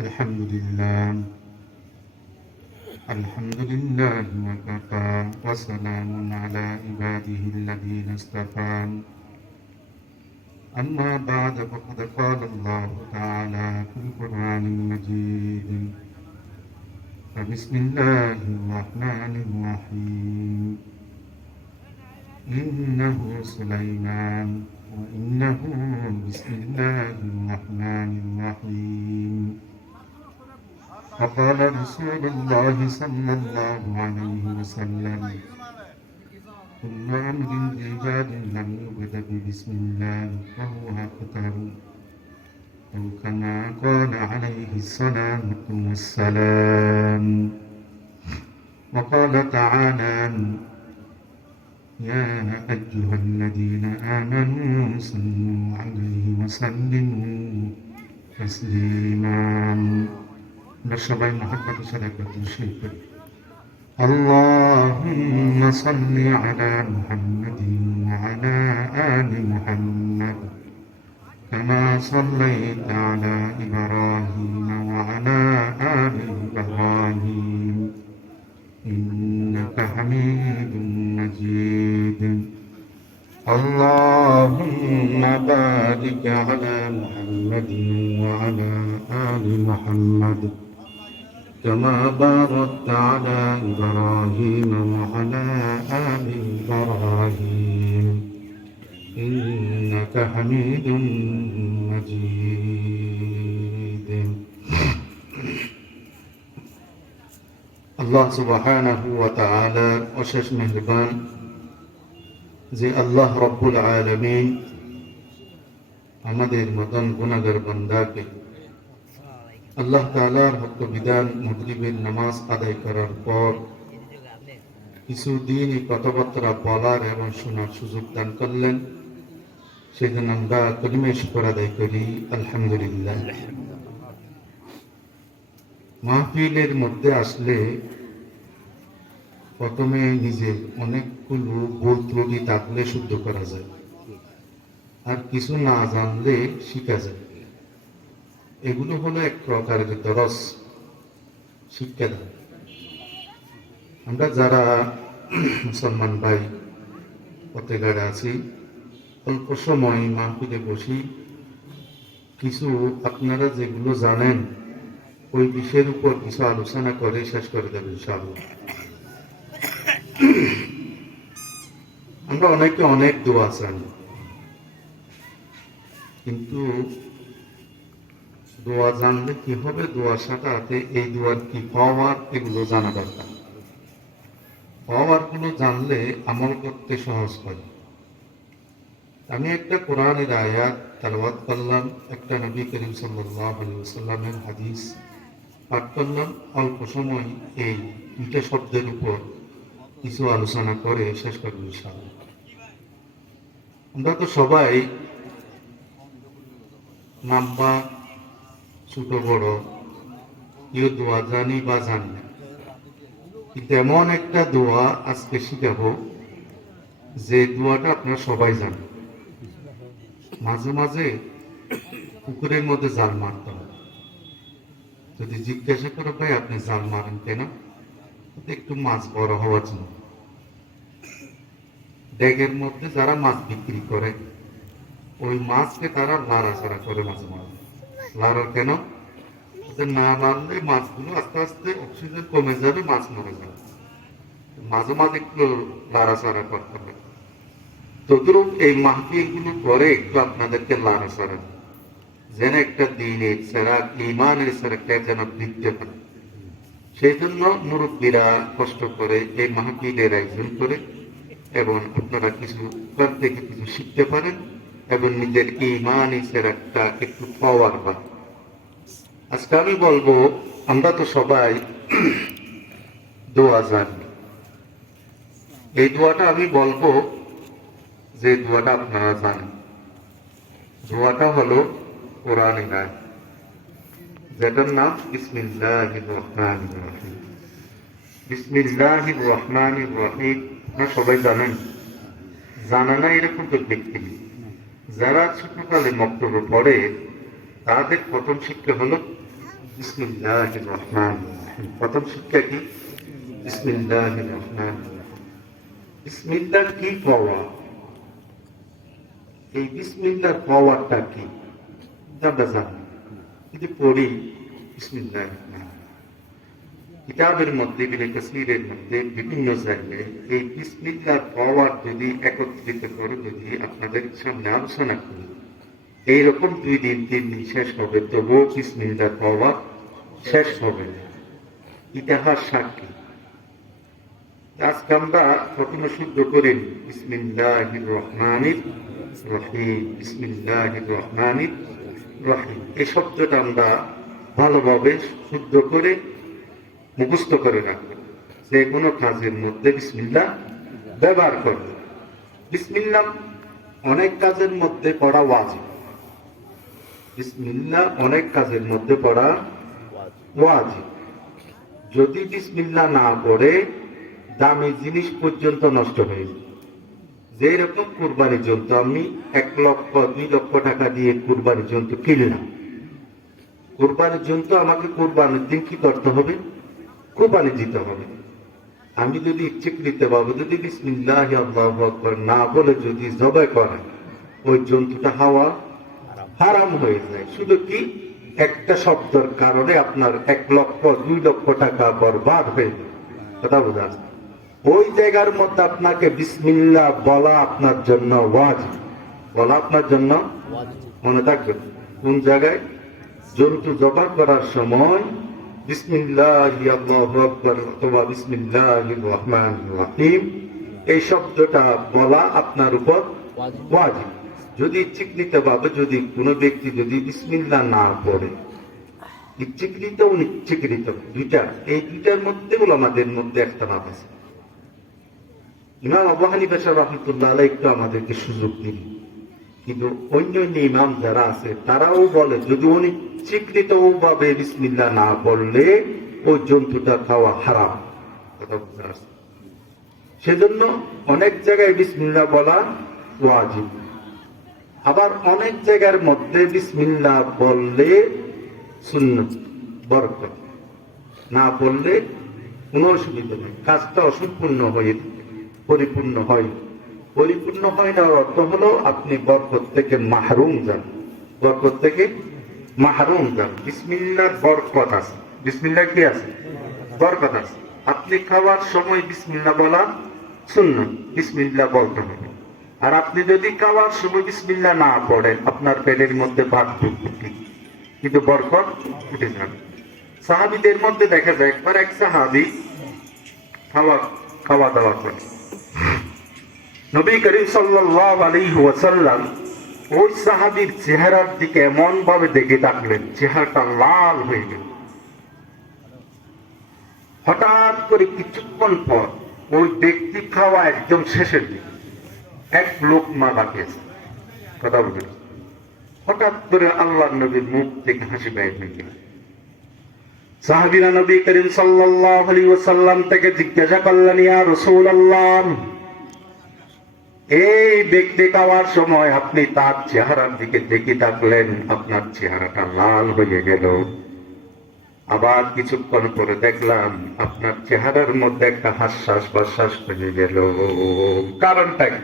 الحمد لله الحمد لله وكفى وسلام على عباده الذين اصطفى أما بعد فقد قال الله تعالى في القرآن المجيد فبسم الله الرحمن الرحيم إنه سليمان وإنه بسم الله الرحمن الرحيم فقال رسول الله صلى الله عليه وسلم كل أمر إيجاد لم يبدأ بسم الله فهو أكثر أو كما قال عليه الصلاة والسلام وقال تعالى يا أيها الذين آمنوا صلوا عليه وسلموا تسليما نشبه محبة صدقة الشيخ اللهم صل على محمد وعلى آل محمد كما صليت على إبراهيم وعلى آل إبراهيم إنك حميد مجيد اللهم بارك على محمد وعلى آل محمد كما باركت على إبراهيم وعلى آل إبراهيم إنك حميد مجيد আল্লাহ সুবহানাহু ওয়া তাআলা অশেষ মেহেরবান যে আল্লাহ রব্বুল আলামিন আমাদের মতন গুনাহগার বান্দাকে আল্লাহ তাআলার হুকুম বিধান মাগরিবের নামাজ আদায় করার পর কিছুদিন এই কথাবার্তা বলার এবং শোনার সুযোগ দান করলেন, সেজন্য আমরা কলিমা শুকর আদায় করি আলহামদুলিল্লাহ। মাহফিলের মধ্যে আসলে প্রথমে নিজে অনেকগুলো ভুল ত্রুটি থাকলে শুদ্ধ করা যায়, আর কিছু না জানলে শিখা যায়। এগুলো হলো এক প্রকারের দরস, শিক্ষা দান। আমরা যারা মুসলমান ভাই পথেঘাটে আছি, অল্প সময় মাহফিলে বসি, কিছু আপনারা যেগুলো জানেন ওই বিষয়ের উপর কিছু আলোচনা করে শেষ করে দেব ইনশাআল্লাহ। আমরা অনেকে অনেক দোয়া জানি, কিন্তু দোয়া জানলে কি হবে, দোয়ার সাথে এই দোয়ার কি পাওয়ার এগুলো জানা দরকার। পাওয়ার গুলো জানলে আমল করতে সহজ হয়। আমি একটা কোরআনের আয়াত তেলাওয়াত করলাম, একটা নবী করিম সাল্লাল্লাহু আলাইহি ওয়াসাল্লামের হাদিস পাঠ করলাম, অল্প সময় এই দুইটা শব্দের উপর কিছু আলোচনা করে শেষ করব ইনশাআল্লাহ। আমরা তো সবাই নাম্বা ছোট বড় কেউ দোয়া জানি বা জানি না, কিন্তু এমন একটা দোয়া আজকে শিখাবো যে দোয়াটা আপনারা সবাই জানেন। মাঝে মাঝে পুকুরের মধ্যে জাল মারতে হয়। যদি জিজ্ঞাসা করো ভাই আপনি জাল মারেন কেন, একটু মাছ বড় হওয়ার জন্য। ড্যাগের মধ্যে যারা মাছ বিক্রি করে ওই মাছকে তারা লাড়াচাড়া করে মাঝে মাঝে। লাড়ার কেন, না লাড়লে মাছগুলো আস্তে আস্তে অক্সিজেন কমে যাবে, মাছ মরে যাবে। মাঝে মাঝে একটু লাড়াচাড়া করতে হবে। তদ্রুপ এই মাহফিল গুলো করে একটু আপনাদেরকে লাড়াচাড়া, যেন একটা দিনের সেরাক ইমানের সেরাকটা যেন বৃদ্ধি পারে। সেই জন্য মুরব্বীরা কষ্ট করে এই মাহফিলের আয়োজন করে, এবং আপনারা কিছু তার থেকে কিছু শিখতে পারেন এবং নিজের ইমানের সেরাকটা একটু পাওয়ার হয়। আজকে আমি বলবো, আমরা তো সবাই দোয়া জানি। এই দোয়াটা আমি বলবো যে দোয়াটা আপনারা জানেন। দোয়াটা হলো কোরআনের আয়াত, যেটার নাম বিসমিল্লাহির রহমানির রহিম। বিসমিল্লাহির রহমানির রহিম আপনারা সবাই জানেন, জানা না এরকম তো ব্যক্তি নেই। যারা ছোটকালে মক্তবে পড়ে তাদের প্রথম শিক্ষা হলো বিসমিল্লাহির রহমানির রহিম। প্রথম শিক্ষা কি? বিসমিল্লাহির রহমানির রহিম। বিসমিল্লাহ কি পাওয়া? এই বিসমিল্লাহর পাওয়ারটা কি আমরা জানি, যদি পড়ি বিসমিল্লাহির রহমানির রহিম। কিতাবের মধ্যে ইবনে কাসীরের মধ্যে বিভিন্ন জায়গায় এই বিসমিল্লাহর পাওয়ার যদি একত্রিত করে যদি আপনাদের সামনে আলোচনা করি, এইরকম 2 দিন 3 দিন শেষ হবে, তবুও বিসমিল্লাহর পাওয়ার শেষ হবে না। ইতিহাস সাক্ষী। আজকে আমরা প্রথমে শুদ্ধ করি বিসমিল্লাহির রহমানির রহিম। বিসমিল্লাহির রহমানির রহিম এই শব্দটা আমরা ভালোভাবে শুদ্ধ করে মুখস্থ করে রাখবো। যে কোনো কাজের মধ্যে বিসমিল্লাহ ব্যবহার করবো। বিসমিল্লাহ অনেক কাজের মধ্যে পড়া ওয়াজিব। বিসমিল্লাহ অনেক কাজের মধ্যে পড়া ওয়াজিব। যদি বিসমিল্লাহ না পড়ে দামি জিনিস পর্যন্ত নষ্ট হয়ে যায়। যে রকম কুরবানি জন্তু, আমি 1 লক্ষ 2 লক্ষ টাকা দিয়ে কুরবানি জন্তু কিনলাম, কুরবানির জন্তু আমাকে কুরবানির দিন কি করতে হবে? কুরবানি দিতে হবে। আমি যদি ইচ্ছাকৃতভাবে যদি বিসমিল্লাহি আল্লাহু আকবার না বলে যদি জবাই করে, ওই জন্তুটা হওয়া হারাম হয়ে যায়। শুধু কি একটা শব্দের কারণে আপনার 1 লক্ষ 2 লক্ষ টাকা বরবাদ হয়ে যায়। কথা বোঝা? ওই জায়গার মধ্যে আপনাকে বিসমিল্লাহ বলা আপনার জন্য ওয়াজিব। বলা আপনার জন্য মনে থাকবে কোন জায়গায়? জন্তু জবাই করার সময় বিসমিল্লাহি আল্লাহু আকবার অথবা বিসমিল্লাহির রহমানির রহিম এই শব্দটা বলা আপনার উপর ওয়াজিব। যদি ইচ্ছাকৃতভাবে যদি কোনো ব্যক্তি যদি বিসমিল্লাহ না পড়ে, ইচ্ছাকৃত ও নিচ্ছাকৃত দুইটা, এই দুইটার মধ্যে উলামাদের মধ্যে ইখতিলাফ আছে। ইমাম আবু হানিফা রাহমাতুল্লাহ আলাইহি একটু আমাদেরকে সুযোগ দিন, কিন্তু অন্য ইমাম যারা আছে তারাও বলে যদি অনিচ্ছাকৃত ভাবে বিসমিল্লাহ না পড়লে ওই জন্তুটা খাওয়া হারাম। কথা বুঝতে পারছেন? সেজন্য অনেক জায়গায় বিসমিল্লাহ বলা ওয়াজিব, আবার অনেক জায়গার মধ্যে বিসমিল্লাহ বললে সুন্নাত, বরকত। না বললে কোনো অসুবিধা নেই, কাজটা অসম্পূর্ণ হয়ে পরিপূর্ণ হয়। পরিপূর্ণ হয় না অর্থ হলো আপনি বরকত থেকে মাহরুম যান, বরকত থেকে মাহরুম যান। বিসমিল্লাহর বরকত আছে। বিসমিল্লাহ কি আছে? বরকত আছে। আপনি খাওয়ার সময় বিসমিল্লাহ বলা সুন্নাত, বিসমিল্লাহ বলতে হবে। আর আপনি যদি খাওয়ার সময় বিসমিল্লাহ না পড়েন, আপনার পেটের মধ্যে ভাত ঢুকবে কিন্তু বরকত উঠে যাবে। সাহাবীদের মধ্যে দেখা যায় একবার এক সাহাবী খাওয়া দাওয়া করে, নবী করিম সাল্লাল্লাহু আলাইহি ওয়াসাল্লাম ওই সাহাবীর চেহারার দিকে এমন ভাবে দেখে থাকলেন, চেহারাটা লাল হয়ে গেল। হঠাৎ করে কিছুক্ষণ পর ওই ব্যক্তি খাওয়া একদম শেষের দিকে, 1 লোকমা বাকি আছে। কথা বলেন, হঠাৎ করে আল্লাহর নবীর মুখ থেকে হাসি বের হয়ে গেল। সাহাবীরা নবী করিম সাল্লাল্লাহু আলাইহি ওয়াসাল্লাম থেকে জিজ্ঞাসা করলেন, ইয়া রাসূলুল্লাহ, এই ব্যক্তি খাওয়ার সময় আপনি তার চেহারার দিকে দেখে থাকলেন, আপনার চেহারাটা লাল হয়ে গেল। আবার কিছুক্ষণ পরে দেখলাম আপনার চেহারার মধ্যে একটা হাস্যাস প্রশ্বাস হয়ে গেল, কারণটা কি?